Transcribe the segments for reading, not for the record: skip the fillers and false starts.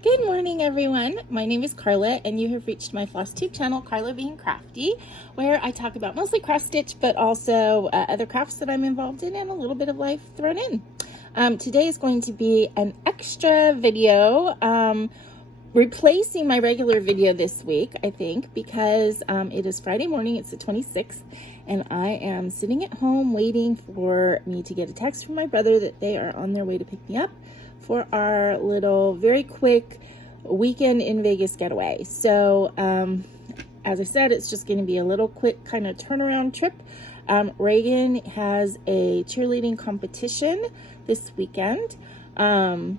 Good morning, everyone. My name is Carla, and you have reached my FlossTube channel, Carla being Crafty, where I talk about mostly cross stitch, but also other crafts that I'm involved in and a little bit of life thrown in. Today is going to be an extra video, replacing my regular video this week, I think, because it is Friday morning, it's the 26th, and I am sitting at home waiting for me to get a text from my brother that they are on their way to pick me up for our little very quick weekend in Vegas getaway. So as I said, it's just going to be a little quick kind of turnaround trip. Reagan has a cheerleading competition this weekend, and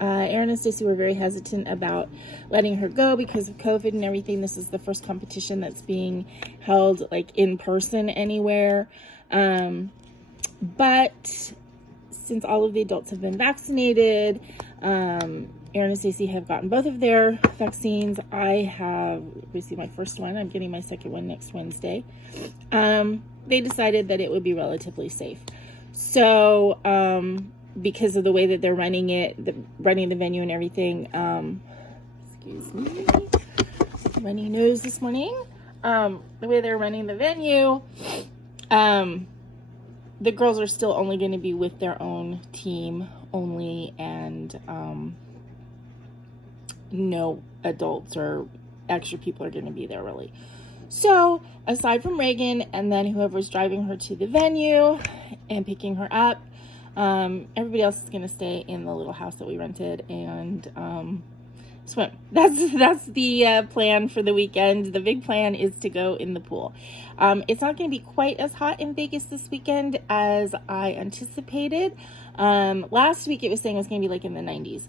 Aaron and Stacy were very hesitant about letting her go because of COVID and everything. This is the first competition that's being held like in person anywhere, but since all of the adults have been vaccinated, Aaron and Stacy have gotten both of their vaccines. I have received my first one. I'm getting my second one next Wednesday. They decided that it would be relatively safe. So, because of the way that they're running it, running the venue and everything, excuse me, runny nose this morning, the way they're running the venue, the girls are still only going to be with their own team only, and no adults or extra people are going to be there really. So aside from Reagan and then whoever's driving her to the venue and picking her up, everybody else is going to stay in the little house that we rented and swim. That's the plan for the weekend. The big plan is to go in the pool. It's not going to be quite as hot in Vegas this weekend as I anticipated. Last week it was saying it was going to be like in the 90s.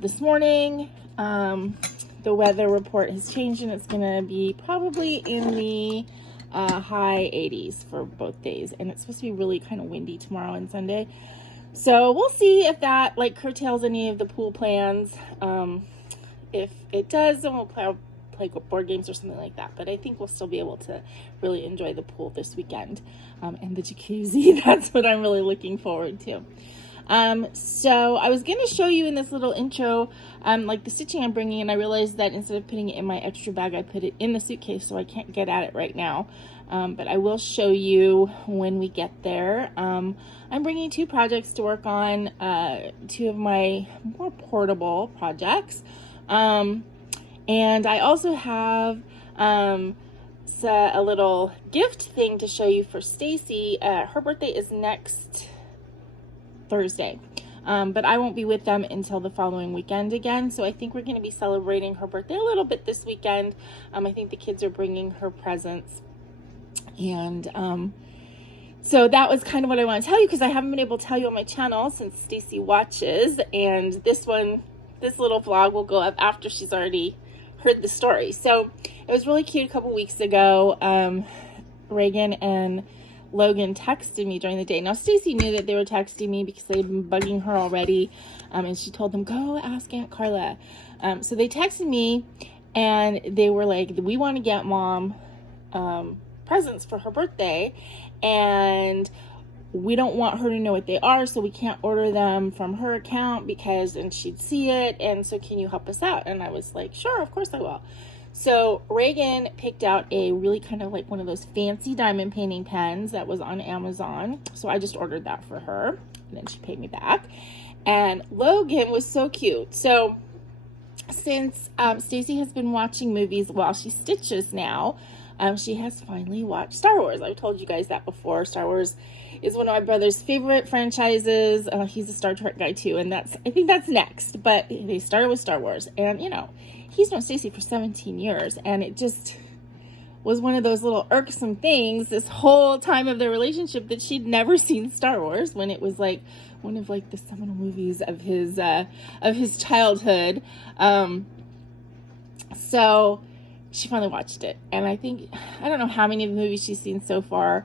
This morning, the weather report has changed and it's going to be probably in the high 80s for both days. And it's supposed to be really kind of windy tomorrow and Sunday. So we'll see if that like curtails any of the pool plans. If it does, then we'll play board games or something like that. But I think we'll still be able to really enjoy the pool this weekend. And the jacuzzi, that's what I'm really looking forward to. So I was going to show you in this little intro, like the stitching I'm bringing, and I realized that instead of putting it in my extra bag, I put it in the suitcase, so I can't get at it right now. But I will show you when we get there. I'm bringing two projects to work on, two of my more portable projects. And I also have a little gift thing to show you for Stacy. Her birthday is next Thursday, but I won't be with them until the following weekend again. So I think we're going to be celebrating her birthday a little bit this weekend. I think the kids are bringing her presents, and so that was kind of what I want to tell you because I haven't been able to tell you on my channel since Stacy watches, and this little vlog will go up after she's already heard the story. So it was really cute a couple weeks ago. Reagan and Logan texted me during the day. Now Stacy knew that they were texting me because they'd been bugging her already, and she told them, go ask Aunt Carla. So they texted me and they were like, we want to get Mom presents for her birthday, and we don't want her to know what they are, so we can't order them from her account because then she'd see it, and so can you help us out? And I was like, sure, of course I will. So Reagan picked out a really kind of like one of those fancy diamond painting pens that was on Amazon, so I just ordered that for her, and then she paid me back. And Logan was so cute. So since Stacy has been watching movies while she stitches now, she has finally watched Star Wars. I've told you guys that before. Star Wars is one of my brother's favorite franchises. He's a Star Trek guy too, and I think that's next. But they started with Star Wars, and you know, he's known Stacy for 17 years, and it just was one of those little irksome things this whole time of their relationship that she'd never seen Star Wars when it was like one of like the seminal movies of his childhood. So she finally watched it, and I don't know how many of the movies she's seen so far.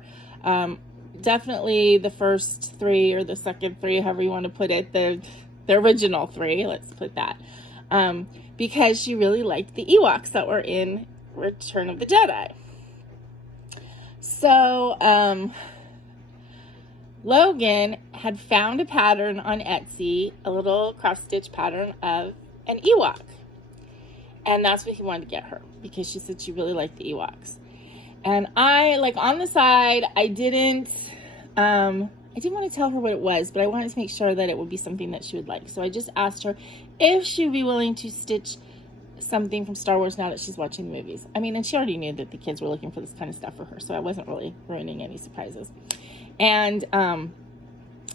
Definitely the first three or the second three, however you want to put it, the original three, let's put that, because she really liked the Ewoks that were in Return of the Jedi. So Logan had found a pattern on Etsy, a little cross-stitch pattern of an Ewok. And that's what he wanted to get her, because she said she really liked the Ewoks. And I, like, on the side, I didn't want to tell her what it was, but I wanted to make sure that it would be something that she would like. So I just asked her if she would be willing to stitch something from Star Wars now that she's watching the movies. I mean, and she already knew that the kids were looking for this kind of stuff for her, so I wasn't really ruining any surprises. And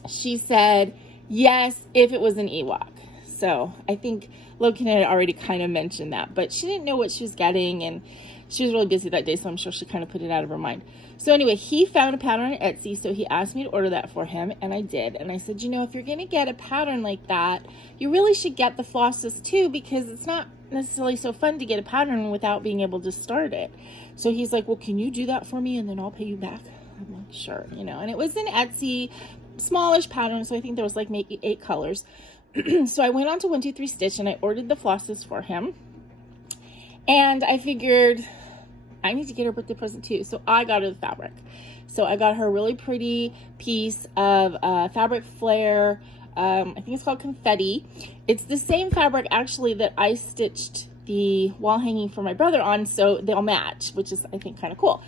she said yes if it was an Ewok. So I think Logan had already kind of mentioned that, but she didn't know what she was getting, and she was really busy that day, so I'm sure she kind of put it out of her mind. So anyway, he found a pattern on Etsy, so he asked me to order that for him, and I did. And I said, you know, if you're going to get a pattern like that, you really should get the flosses too, because it's not necessarily so fun to get a pattern without being able to start it. So he's like, well, can you do that for me, and then I'll pay you back? I'm like, sure, you know. And it was an Etsy smallish pattern, so I think there was like maybe 8 colors. So I went on to 1-2-3 Stitch, and I ordered the flosses for him. And I figured I need to get her a birthday present too. So I got her the fabric. So I got her a really pretty piece of fabric flare. I think it's called Confetti. It's the same fabric actually that I stitched the wall hanging for my brother on, so they'll match, which is, I think, kind of cool.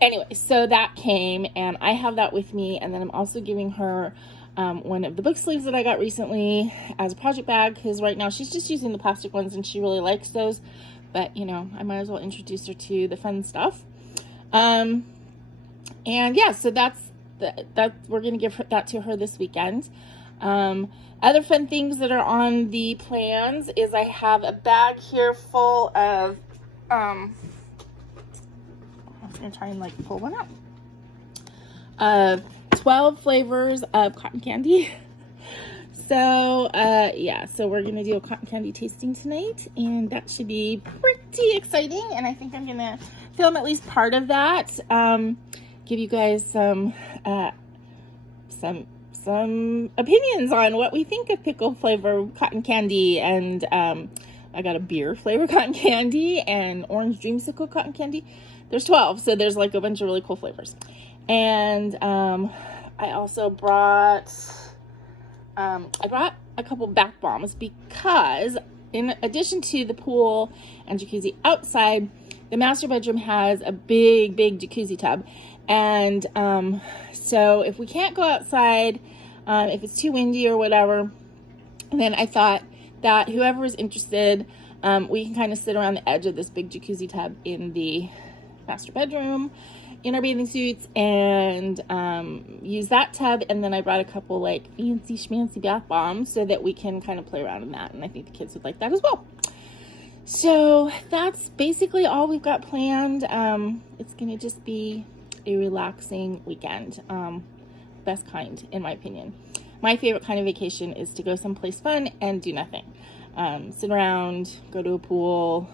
Anyway, so that came, and I have that with me. And then I'm also giving her one of the book sleeves that I got recently as a project bag, because right now she's just using the plastic ones and she really likes those. But, you know, I might as well introduce her to the fun stuff. And yeah, so that's we're going to give that to her this weekend. Other fun things that are on the plans is I have a bag here full of, I'm going to try and like pull one out. 12 flavors of cotton candy. So, yeah, so we're going to do a cotton candy tasting tonight, and that should be pretty exciting, and I think I'm going to film at least part of that, give you guys some opinions on what we think of pickle flavor cotton candy, and I got a beer flavor cotton candy and orange dreamsicle cotton candy. There's 12, so there's like a bunch of really cool flavors. And I also brought a couple bath bombs, because in addition to the pool and jacuzzi outside, the master bedroom has a big jacuzzi tub. And so if we can't go outside, if it's too windy or whatever, then I thought that whoever is interested, we can kind of sit around the edge of this big jacuzzi tub in the master bedroom in our bathing suits and use that tub. And then I brought a couple like fancy schmancy bath bombs so that we can kind of play around in that, and I think the kids would like that as well. So that's basically all we've got planned. It's gonna just be a relaxing weekend, best kind in my opinion. My favorite kind of vacation is to go someplace fun and do nothing, sit around, go to a pool.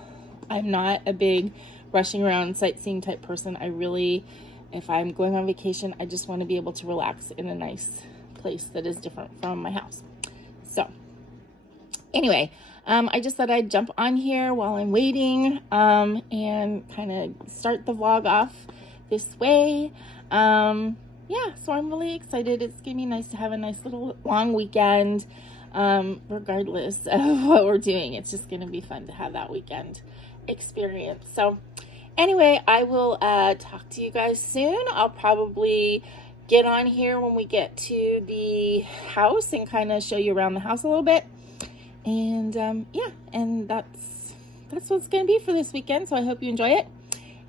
I'm not a big rushing around sightseeing type person. I really, if I'm going on vacation, I just want to be able to relax in a nice place that is different from my house. So anyway, I just thought I'd jump on here while I'm waiting, and kind of start the vlog off this way. Yeah, so I'm really excited. It's gonna be nice to have a nice little long weekend, regardless of what we're doing. It's just gonna be fun to have that weekend experience. So anyway, I will talk to you guys soon. I'll probably get on here when we get to the house and kind of show you around the house a little bit. And yeah, and that's what's gonna be for this weekend. So I hope you enjoy it,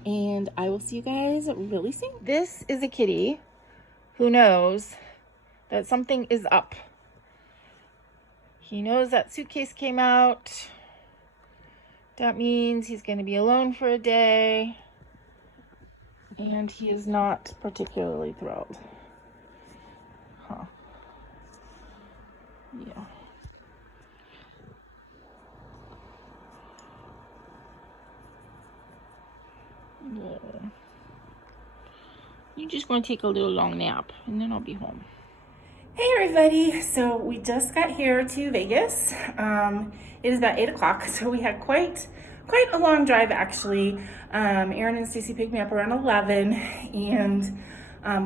and I will see you guys really soon. This is a kitty who knows that something is up. He knows that suitcase came out. That means he's going to be alone for a day, and he is not particularly thrilled. Huh. Yeah. Yeah. You're just going to take a little long nap, and then I'll be home. Hey everybody, so we just got here to Vegas. It is about 8 o'clock, so we had quite a long drive actually. Aaron and Stacy picked me up around 11, and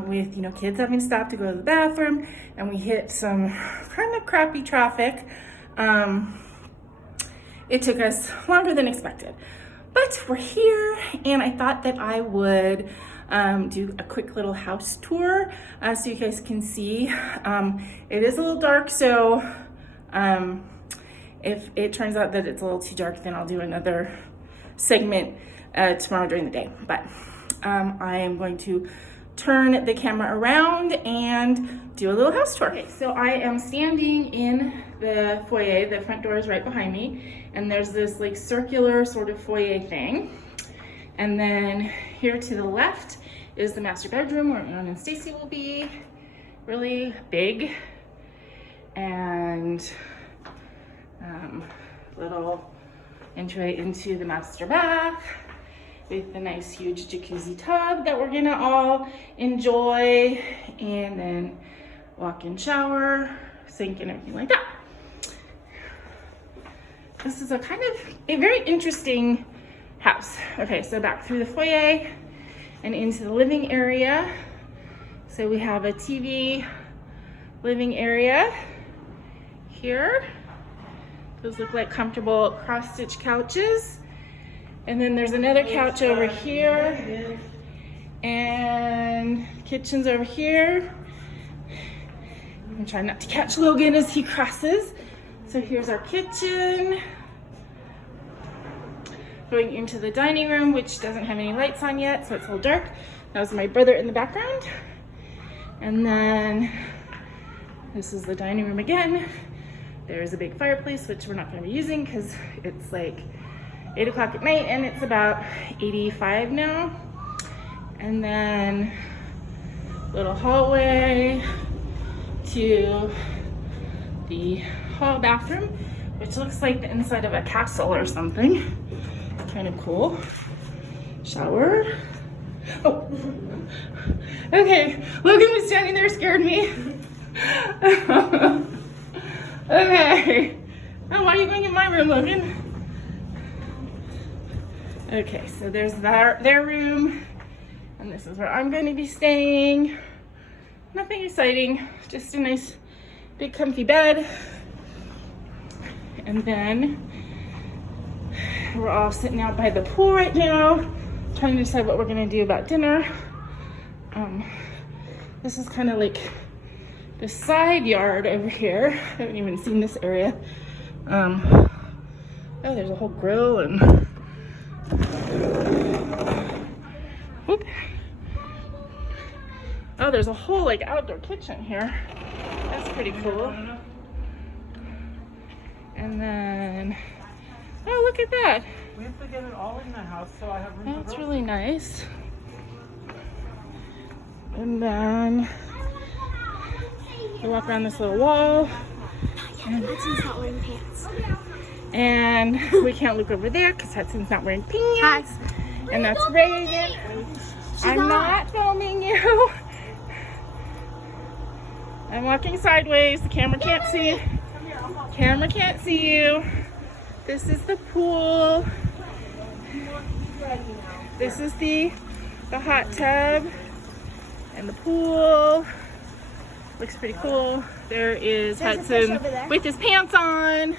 with, you know, kids having to stop to go to the bathroom, and we hit some kind of crappy traffic. It took us longer than expected, but we're here, and I thought that I would do a quick little house tour so you guys can see. It is a little dark, so if it turns out that it's a little too dark, then I'll do another segment tomorrow during the day. But I am going to turn the camera around and do a little house tour. Okay, so I am standing in the foyer. The front door is right behind me, and there's this like circular sort of foyer thing. And then here to the left is the master bedroom where Aaron and Stacy will be. Really big, and little entry into the master bath with the nice huge jacuzzi tub that we're gonna all enjoy, and then walk-in shower, sink, and everything like that. This is a kind of a very interesting house. Okay, so back through the foyer and into the living area. So we have a TV living area here. Those look like comfortable cross-stitch couches. And then there's another couch over here, and kitchen's over here. I'm trying not to catch Logan as he crosses. So here's our kitchen. Going into the dining room, which doesn't have any lights on yet, so it's a little dark. That was my brother in the background. And then this is the dining room again. There's a big fireplace, which we're not going to be using because it's like 8 o'clock at night and it's about 85 now. And then little hallway to the hall bathroom, which looks like the inside of a castle or something. Kind of cool. Shower. Oh, okay. Logan was standing there, scared me. Okay. Oh, why are you going in my room, Logan? Okay, so there's their room, and this is where I'm going to be staying. Nothing exciting, just a nice big comfy bed. And then we're all sitting out by the pool right now, trying to decide what we're going to do about dinner. This is kind of like the side yard over here. I haven't even seen this area. Oh, there's a whole grill and whoop. Oh, there's a whole like outdoor kitchen here. That's pretty cool. And then, oh, look at that. We have to get it all in the house, so I have room. That's really nice. And then we walk around this little wall. Hudson's not wearing pants. And we can't look over there because Hudson's not wearing pants. And that's Reagan. I'm not filming you. I'm walking sideways. The camera can't see. Camera can't see you. This is the pool. This is the hot tub and the pool. Looks pretty cool. There is Hudson with his pants on.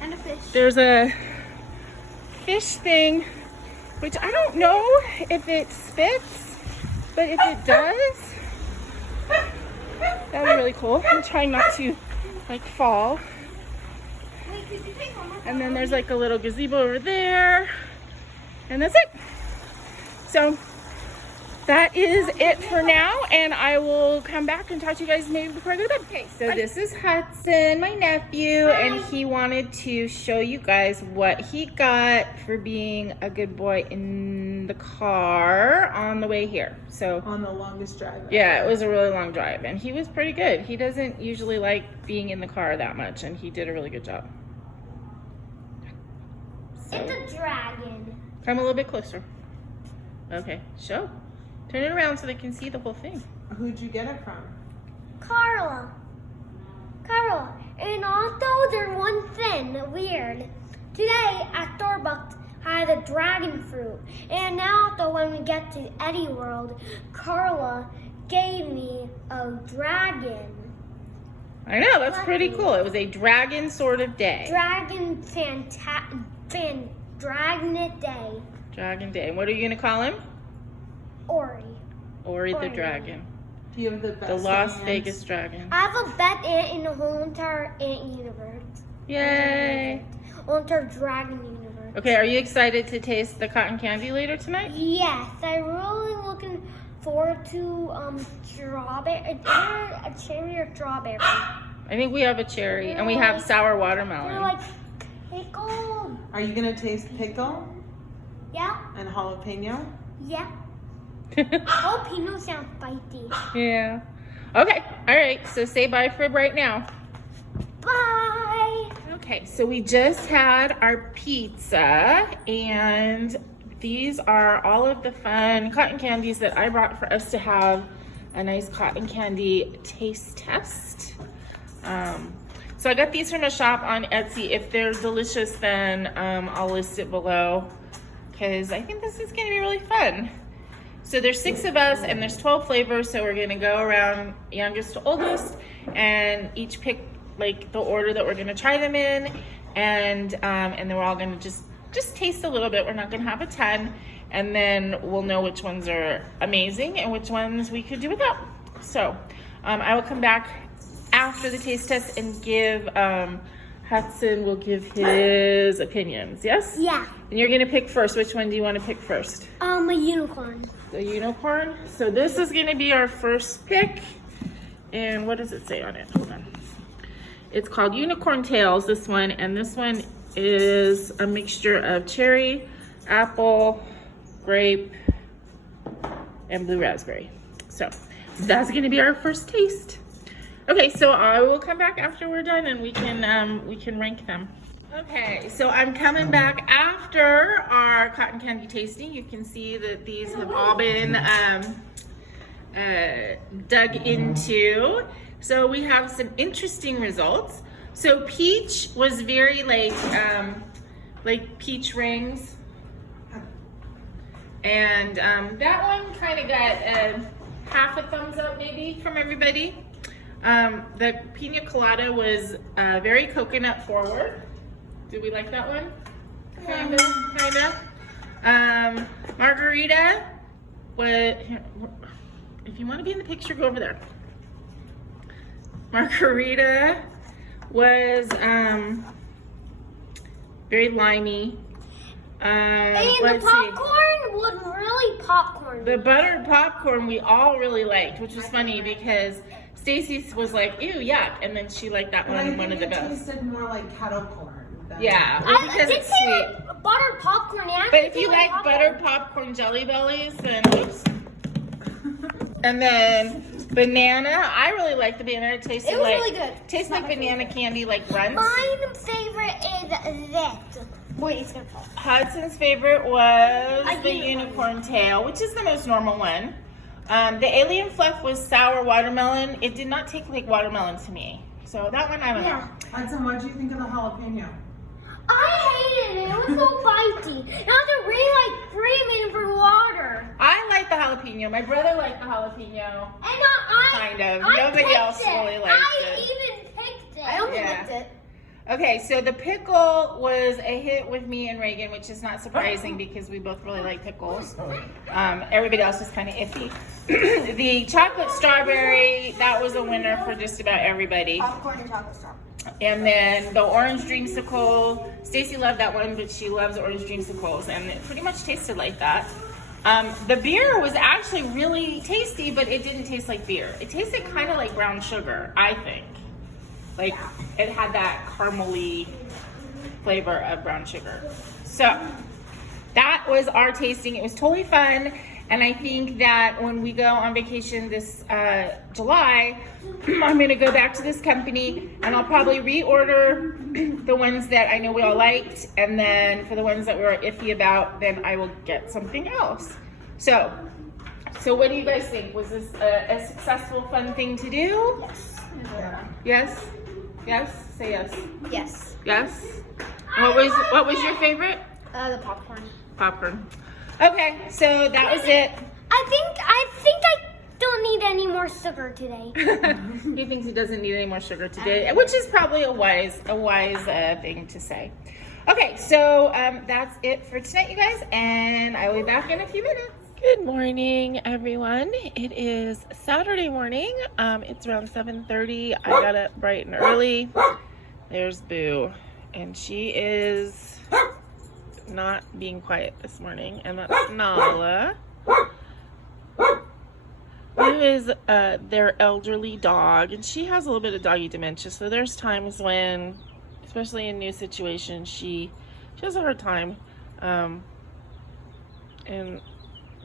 And a fish. There's a fish thing, which I don't know if it spits, but if it does, that'd be really cool. I'm trying not to like fall. And then there's like a little gazebo over there, and that's it. So that is it for now, and I will come back and talk to you guys maybe before I go to bed. Okay, so this is Hudson, my nephew, and he wanted to show you guys what he got for being a good boy in the car on the way here. So On the longest drive ever. yeah, it was a really long drive, and he was pretty good. He doesn't usually like being in the car that much, and he did a really good job. So, It's a dragon. come a little bit closer. Okay, show. Turn it around so they can see the whole thing. Who'd you get it from? Carla. And also there's one thing weird. Today at Starbucks had a dragon fruit. And now though when we get to Eddie World, Carla gave me a dragon. I know, that's pretty cool. It was a dragon sort of day. Dragon Day. Dragon day. And what are you gonna call him? Ori. Ori the dragon. Do you have the best The Las hands? Vegas dragon. I have a best ant in the whole entire ant universe. Yay! Whole entire dragon universe. Okay, are you excited to taste the cotton candy later tonight? Yes, I'm really looking forward to strawberry, a cherry or strawberry. I think we have a cherry, and we have sour They're watermelon. like pickled. Are you gonna taste pickle Yeah, and jalapeno? yeah. Jalapeno sounds spicy. Yeah. Okay, all right, so say bye for right now. Bye. Okay, so we just had our pizza, and these are all of the fun cotton candies that I brought for us to have a nice cotton candy taste test. So I got these from a shop on Etsy. If they're delicious, then I'll list it below, because I think this is gonna be really fun. So there's 6 of us, and there's 12 flavors, so we're gonna go around youngest to oldest, and each pick like the order that we're gonna try them in, and then we're all gonna just taste a little bit. We're not gonna have a ton, and then we'll know which ones are amazing and which ones we could do without. So I will come back after the taste test and give Hudson will give his opinions. Yes? Yeah. And you're gonna pick first. Which one do you want to pick first? A unicorn. The unicorn. So this is gonna be our first pick. And what does it say on it? Hold on. It's called Unicorn Tails, this one, and this one is a mixture of cherry, apple, grape, and blue raspberry. So that's gonna be our first taste. Okay, so I will come back after we're done and we can rank them. Okay, so I'm coming back after our cotton candy tasting. You can see that these have all been dug into. So we have some interesting results. So peach was very like peach rings. And that one kind of got half a thumbs up maybe from everybody. The pina colada was very coconut forward. Did we like that one? Kinda. Margarita was, if you want to be in the picture, go over there. Margarita was very limey. And the popcorn was really popcorn. The buttered popcorn we all really liked, which was funny because Stacy was like, ew, yuck, and then she liked that one of the best. It tasted more like kettle corn. Yeah, well, because it's sweet. Buttered popcorn. But if you like buttered popcorn Jelly Bellies, then oops. And then banana, I really like the banana. It tasted It was like really good. Tastes like banana candy, like Runs. My favorite is this. Wait, it's gonna fall. Hudson's favorite was the unicorn tail, which is the most normal one. The alien fluff was sour watermelon. It did not taste like watermelon to me. So that one I don't know. Hudson, what did you think of the jalapeno? I hated it. It was so spicy. And I had to really like screaming for water. I like the jalapeno. My brother liked the jalapeno. And Kind of. I Nobody else picked it. really liked it. I even picked it. I only licked it. Okay, so the pickle was a hit with me and Reagan, which is not surprising because we both really like pickles. Everybody else was kind of iffy. The chocolate strawberry, that was a winner for just about everybody. Popcorn and chocolate strawberry. And then the orange dreamsicle, Stacy loved that one, but she loves orange dreamsicles, and it pretty much tasted like that. The beer was actually really tasty, but it didn't taste like beer. It tasted kind of like brown sugar, I think. Like it had that caramely flavor of brown sugar. So that was our tasting. It was totally fun. And I think that when we go on vacation this July, I'm gonna go back to this company and I'll probably reorder the ones that I know we all liked. And then for the ones that we were iffy about, then I will get something else. So what do you guys think? Was this a successful, fun thing to do? Yes. Yes? Yes? Say yes. Yes. Yes? What was your favorite? The popcorn. Popcorn. Okay, so that was it. I think don't need any more sugar today. He thinks he doesn't need any more sugar today, which is probably a wise thing to say. Okay, so that's it for tonight, you guys, and I will be back in a few minutes. Good morning, everyone. It is Saturday morning. It's around 7:30. I got up bright and early. There's Boo, and she is not being quiet this morning, and that's Nala. Boo is their elderly dog, and she has a little bit of doggy dementia, so there's times when, especially in new situations, she has a hard time, and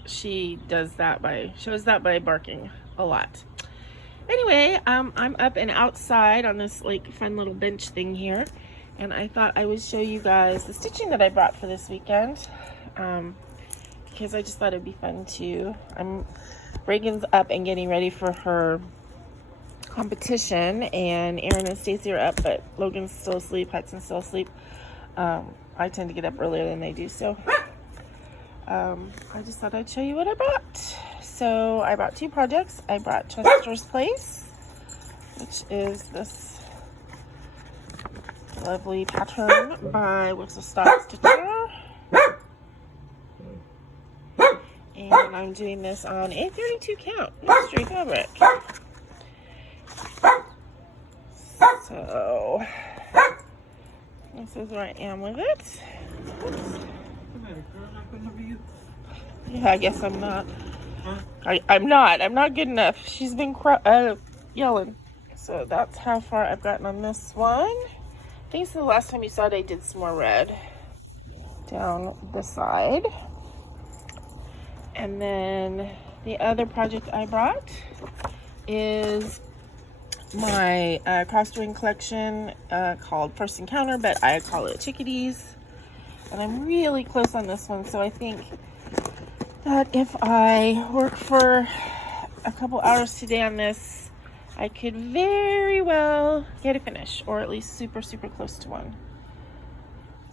she shows that by barking a lot. Anyway, I'm up and outside on this like fun little bench thing here, and I thought I would show you guys the stitching that I brought for this weekend, because I just thought it'd be fun too. Reagan's up and getting ready for her competition, and Aaron and Stacy are up, but Logan's still asleep, Hudson's still asleep. I tend to get up earlier than they do, so I just thought I'd show you what I brought. So I brought two projects. I brought Chester's Place, which is this lovely pattern by Whistle Stop Stitcher. And I'm doing this on a 32 count mystery fabric. So this is where I am with it. Oops. Yeah, I guess I'm not. I'm not good enough. She's been yelling. So that's how far I've gotten on this one. I think it's the last time you saw it, I did some more red down the side. And then the other project I brought is my cross-string collection called First Encounter, but I call it Chickadees. And I'm really close on this one, so I think that if I work for a couple hours today on this, I could very well get a finish, or at least super, super close to one.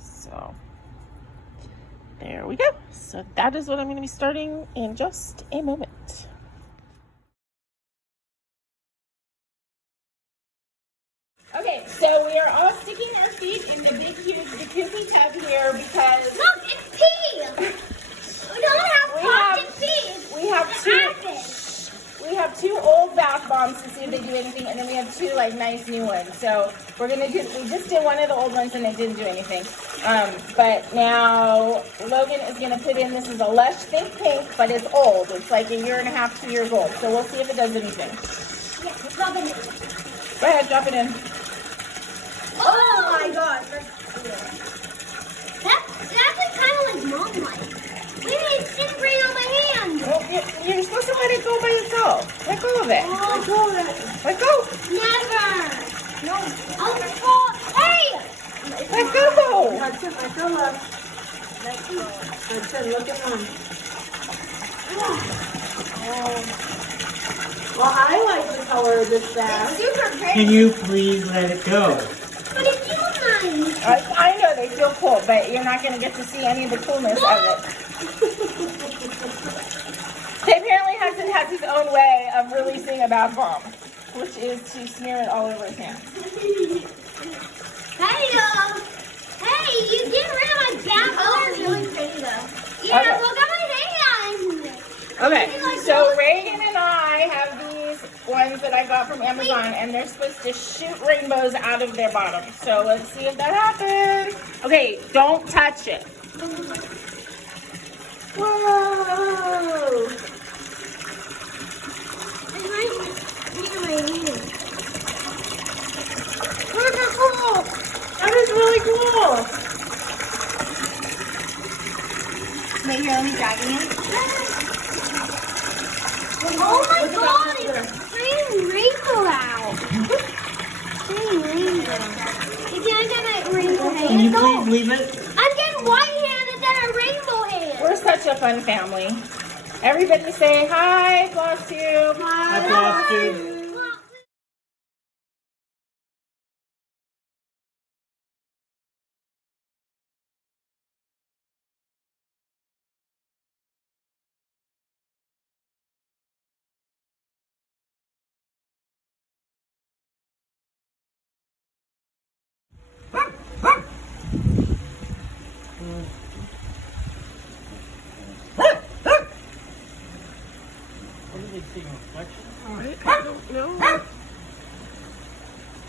So there we go. So that is what I'm going to be starting in just a moment. Okay, so we are all sticking our feet in the big, huge jaccuzzi tub here because... Look, it's pee! We don't have plastic pee! We have two old bath bombs to see if they do anything, and then we have two like nice new ones. So we just did one of the old ones and it didn't do anything. But now Logan is gonna put in, this is a Lush Think Pink, but it's old. It's like 1.5 years, 2 years old. So we'll see if it does anything. Yeah, let's drop it in. Go ahead, drop it in. Oh my gosh, that's kind of like mom-like. Wait, it didn't bring on my hand. Well, you're supposed to let it go by itself. Let go of it. Let go of it. Let go. Never. No. I'll just fall. Hey! Let go. Hudson, let go of. Let go. Hudson, look at mom. Well, I like the color of this bag. It's super pretty. Can you please let it go? But it feels nice. I know they feel cool, but you're not going to get to see any of the coolness of it. Apparently Hudson has his own way of releasing a bath bomb, which is to smear it all over his hands. Hey, you get rid of my bath bomb. It's really pretty though. Yeah, Okay. look at my hands. Okay, so Reagan and I have these ones that I got from Amazon, and they're supposed to shoot rainbows out of their bottom. So let's see if that happens. Okay, don't touch it. Whoa! Look how cool! That is really cool! Maybe you're only dragging it. Oh my god, it's bringing rainbow out. Bringing rainbow. You can't get a rainbow hand. Can you please leave it? I'm getting white hand and then a rainbow hand. We're such a fun family. Everybody say hi, FlossTube. Hi, FlossTube.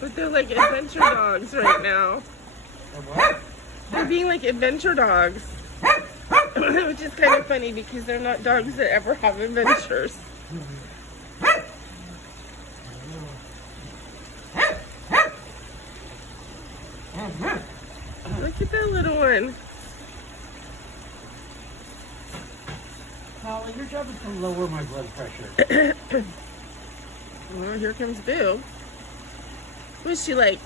But they're like adventure dogs right now. They're being like adventure dogs. Which is kind of funny because they're not dogs that ever have adventures. Look at that little one. Holly, your job is to lower my blood pressure. Well, here comes Boo. Was she like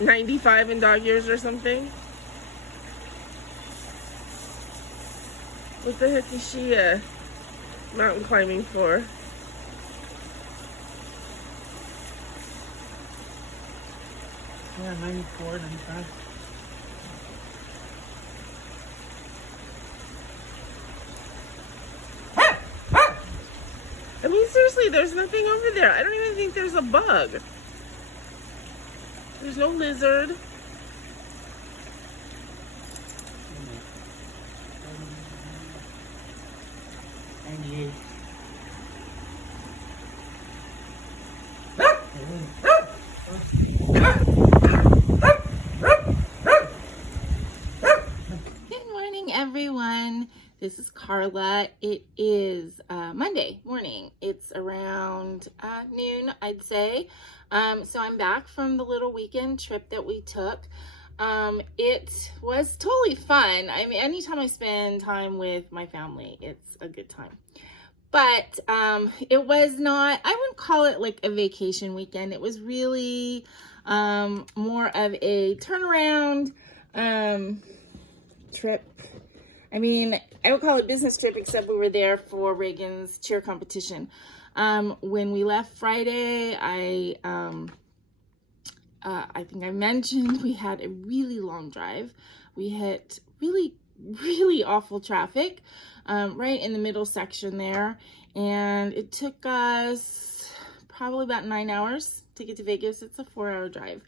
95 in dog years or something? What the heck is she mountain climbing for? Yeah, 94, 95. I mean, seriously, there's nothing over there. I don't even think there's a bug. There's no lizard. Good morning, everyone. This is Carla. It is Monday morning. It's around noon, I'd say. So I'm back from the little weekend trip that we took. It was totally fun. I mean, anytime I spend time with my family, it's a good time. But it was not, I wouldn't call it like a vacation weekend. It was really more of a turnaround trip. I mean, I would call it business trip, except we were there for Reagan's cheer competition. When we left Friday, I think I mentioned we had a really long drive. We hit really, really awful traffic right in the middle section there. And it took us probably about 9 hours to get to Vegas. It's a 4-hour drive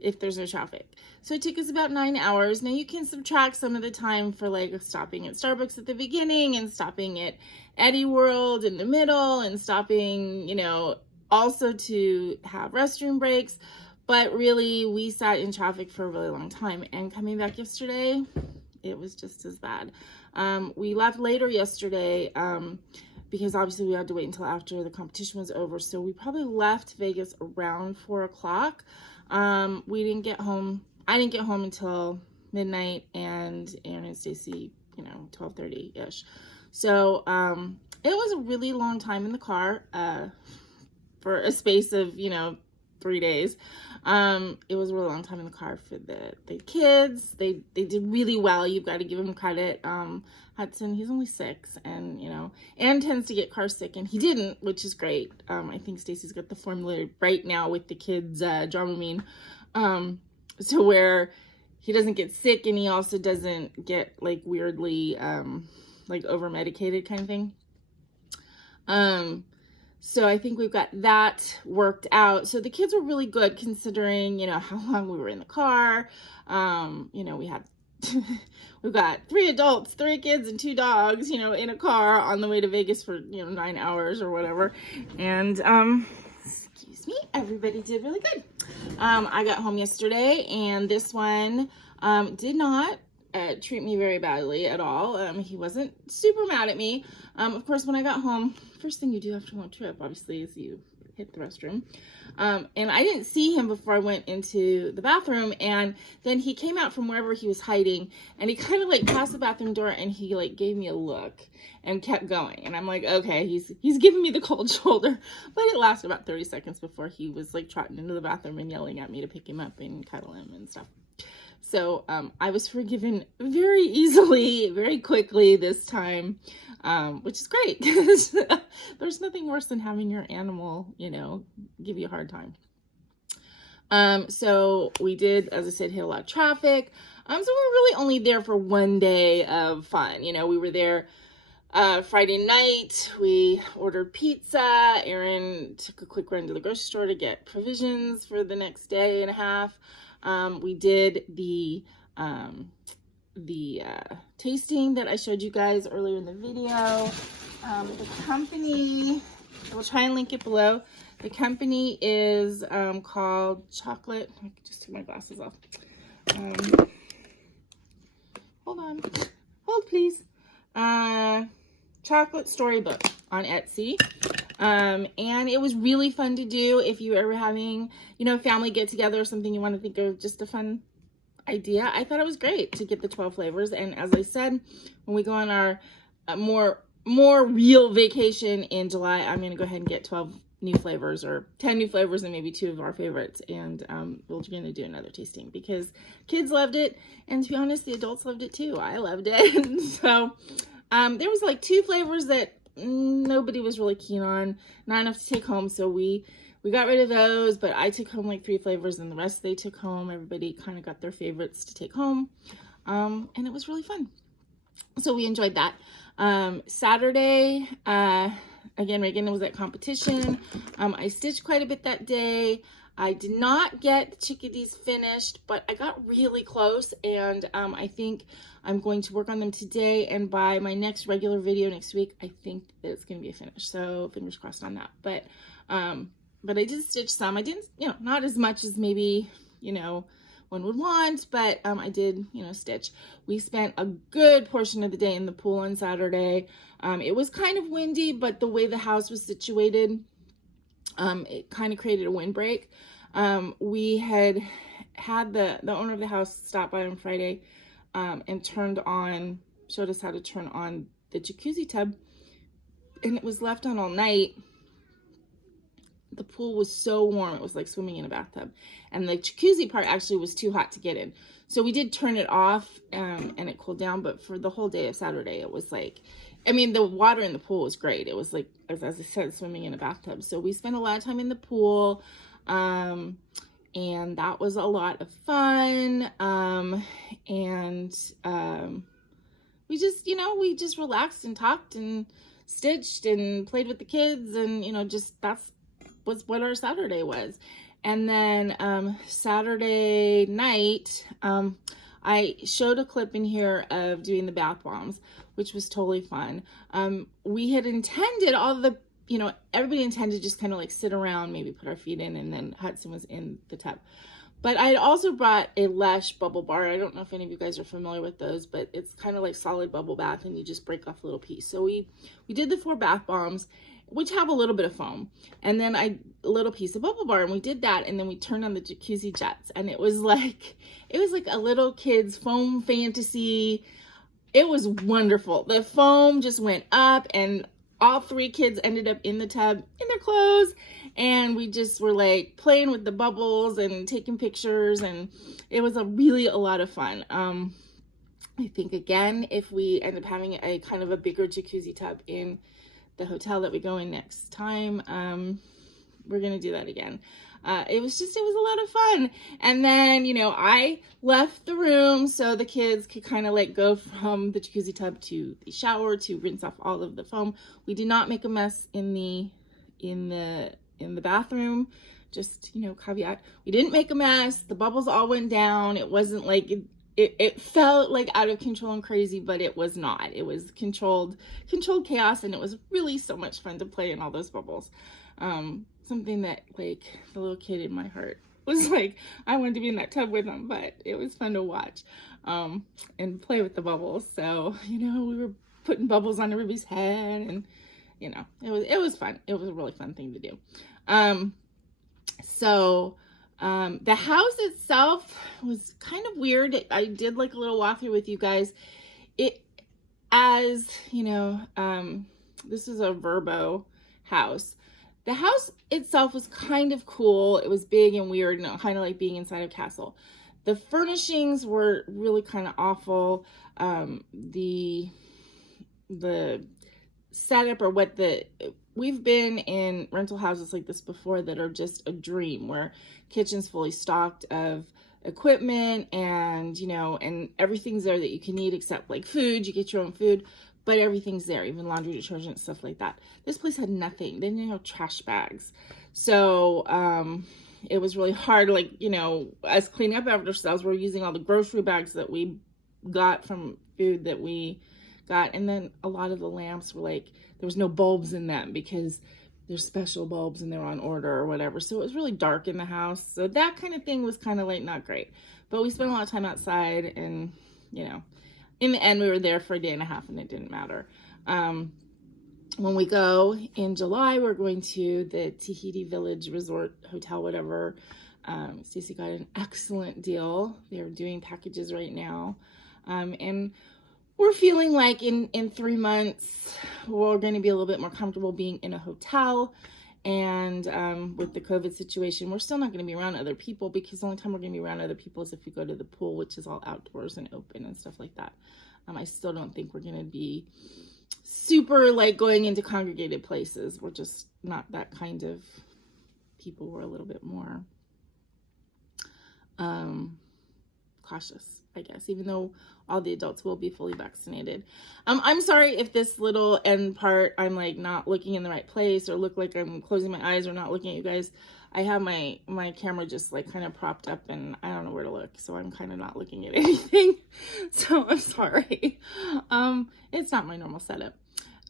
if there's no traffic. So it took us about 9 hours. Now you can subtract some of the time for like stopping at Starbucks at the beginning and stopping at Eddie World in the middle and stopping, you know, also to have restroom breaks. But really, we sat in traffic for a really long time. And coming back yesterday, it was just as bad. We left later yesterday because obviously we had to wait until after the competition was over. So we probably left Vegas around 4 o'clock. We didn't get home. I didn't get home until midnight, and Aaron and Stacy, 12:30-ish. So it was a really long time in the car for a space of, 3 days. It was a really long time in the car for the kids. They did really well. You've got to give them credit. Hudson, he's only 6, and Anne tends to get car sick, and he didn't, which is great. I think Stacy's got the formula right now with the kids' Dramamine, so where he doesn't get sick, and he also doesn't get like weirdly like over medicated kind of thing. So I think we've got that worked out. So the kids were really good considering, how long we were in the car. We've got 3 adults, 3 kids, and 2 dogs, in a car on the way to Vegas for, 9 hours or whatever. And, excuse me, everybody did really good. I got home yesterday, and this one did not treat me very badly at all. He wasn't super mad at me. Of course, when I got home, first thing you do after a long trip, obviously, is you hit the restroom. And I didn't see him before I went into the bathroom. And then he came out from wherever he was hiding, and he kind of like passed the bathroom door, and he like gave me a look and kept going. And I'm like, okay, he's giving me the cold shoulder. But it lasted about 30 seconds before he was like trotting into the bathroom and yelling at me to pick him up and cuddle him and stuff. So I was forgiven very easily, very quickly this time, which is great because there's nothing worse than having your animal, give you a hard time. So we did, as I said, hit a lot of traffic. So we were really only there for one day of fun. We were there Friday night. We ordered pizza. Aaron took a quick run to the grocery store to get provisions for the next day and a half. We did the tasting that I showed you guys earlier in the video. The company We'll try and link it below. The company is called Chocolate. I just took my glasses off. Hold on. Hold, please. Chocolate Storybook on Etsy. And it was really fun to do if you were having, you know, family get together or something you want to think of just a fun idea. I thought it was great to get the 12 flavors. And as I said, when we go on our more real vacation in July, I'm going to go ahead and get 12 new flavors or 10 new flavors and maybe 2 of our favorites. And we're going to do another tasting because kids loved it. And to be honest, the adults loved it too. I loved it. So there was like 2 flavors that nobody was really keen on, not enough to take home. So we got rid of those, but I took home like 3 flavors and the rest they took home. Everybody kind of got their favorites to take home. And it was really fun. So we enjoyed that. Saturday, again, Reagan was at competition. I stitched quite a bit that day. I did not get the chickadees finished, but I got really close, and I think I'm going to work on them today, and by my next regular video next week, I think that it's going to be a finish. So fingers crossed on that. But I did stitch some. I didn't, you know, not as much as maybe, you know, one would want, but I did, you know, stitch. We spent a good portion of the day in the pool on Saturday. It was kind of windy, but the way the house was situated, it kind of created a windbreak. We had the owner of the house stop by on Friday and showed us how to turn on the jacuzzi tub, and it was left on all night. The pool was so warm, it was like swimming in a bathtub. And the jacuzzi part actually was too hot to get in. So we did turn it off and it cooled down. But for the whole day of Saturday, it was like, I mean, the water in the pool was great. It was like, as I said, swimming in a bathtub. So we spent a lot of time in the pool. And that was a lot of fun. We just, you know, we just relaxed and talked and stitched and played with the kids. And, you know, just was what our Saturday was. And then Saturday night, I showed a clip in here of doing the bath bombs, which was totally fun. We had intended everybody intended just kind of like sit around, maybe put our feet in, and then Hudson was in the tub. But I had also brought a Lush bubble bar. I don't know if any of you guys are familiar with those, but it's kind of like solid bubble bath, and you just break off a little piece. So we did the 4 bath bombs, which have a little bit of foam, and then a little piece of bubble bar, and we did that, and then we turned on the jacuzzi jets, and it was like a little kid's foam fantasy. It was wonderful. The foam just went up, and all 3 kids ended up in the tub in their clothes, and we just were like playing with the bubbles and taking pictures, and it was a lot of fun. I think again, if we end up having a kind of a bigger jacuzzi tub in the hotel that we go in next time, we're gonna do that again. It was a lot of fun. And then, you know, I left the room so the kids could kind of like go from the jacuzzi tub to the shower to rinse off all of the foam. We did not make a mess in the bathroom. Just, you know, caveat. We didn't make a mess. The bubbles all went down. It wasn't like it felt like out of control and crazy, but it was not. It was controlled chaos, and it was really so much fun to play in all those bubbles. Something that, like, the little kid in my heart was like, I wanted to be in that tub with them, but it was fun to watch and play with the bubbles. So, you know, we were putting bubbles on everybody's head, and, you know, it was fun. It was a really fun thing to do. The house itself was kind of weird. I did like a little walkthrough with you guys. As you know, this is a Verbo house. The house itself was kind of cool. It was big and weird, and kind of like being inside a castle. The furnishings were really kind of awful. The setup, or we've been in rental houses like this before that are just a dream, where kitchen's fully stocked of equipment, and, you know, and everything's there that you can eat except like food. You get your own food, but everything's there, even laundry detergent, stuff like that. This place had nothing. They didn't have trash bags. So it was really hard, like, you know, us cleaning up after ourselves. We're using all the grocery bags that we got from food that we got. And then a lot of the lamps were like, there was no bulbs in them because their special bulbs and they're on order or whatever. So it was really dark in the house. So that kind of thing was kind of like not great. But we spent a lot of time outside, and, you know, in the end, we were there for a day and a half and it didn't matter. When we go in July, we're going to the Tahiti Village Resort Hotel, whatever. Stacey got an excellent deal. They're doing packages right now. And we're feeling like in 3 months, we're going to be a little bit more comfortable being in a hotel. And with the COVID situation, we're still not going to be around other people, because the only time we're going to be around other people is if we go to the pool, which is all outdoors and open and stuff like that. I still don't think we're going to be super like going into congregated places. We're just not that kind of people. We're a little bit more cautious, I guess, even though all the adults will be fully vaccinated. I'm sorry if this little end part, I'm like not looking in the right place or look like I'm closing my eyes or not looking at you guys. I have my camera just like kind of propped up and I don't know where to look. So I'm kind of not looking at anything. So I'm sorry. It's not my normal setup.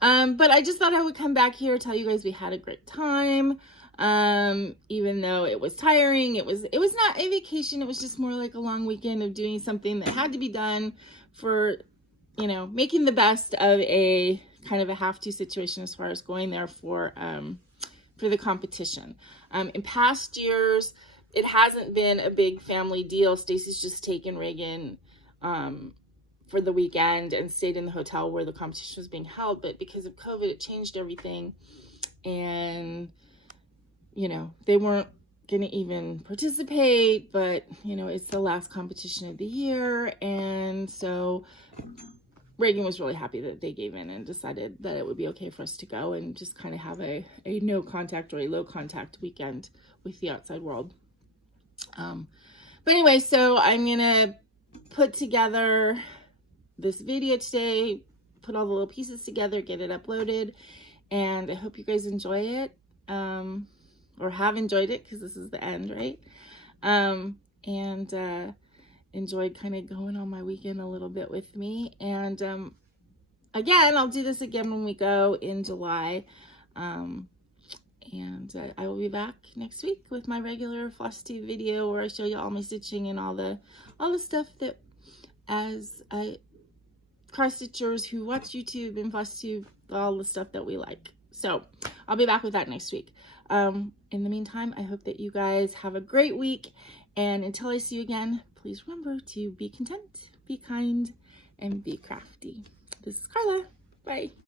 But I just thought I would come back here, tell you guys we had a great time. Even though it was tiring, it was not a vacation. It was just more like a long weekend of doing something that had to be done for, you know, making the best of a kind of a have-to situation as far as going there for the competition. In past years, it hasn't been a big family deal. Stacey's just taken Reagan, for the weekend and stayed in the hotel where the competition was being held. But because of COVID, it changed everything. And, you know, they weren't going to even participate, but, you know, it's the last competition of the year. And so Reagan was really happy that they gave in and decided that it would be okay for us to go and just kind of have a no contact or a low contact weekend with the outside world. But anyway, so I'm going to put together this video today, put all the little pieces together, get it uploaded, and I hope you guys enjoy it, or have enjoyed it, because this is the end, right? And enjoyed kind of going on my weekend a little bit with me. And again, I'll do this again when we go in July. And I will be back next week with my regular FlossTube video where I show you all my stitching and all the stuff that as cross stitchers who watch YouTube and FlossTube, all the stuff that we like. So I'll be back with that next week. In the meantime, I hope that you guys have a great week. And until I see you again, please remember to be content, be kind, and be crafty. This is Carla. Bye.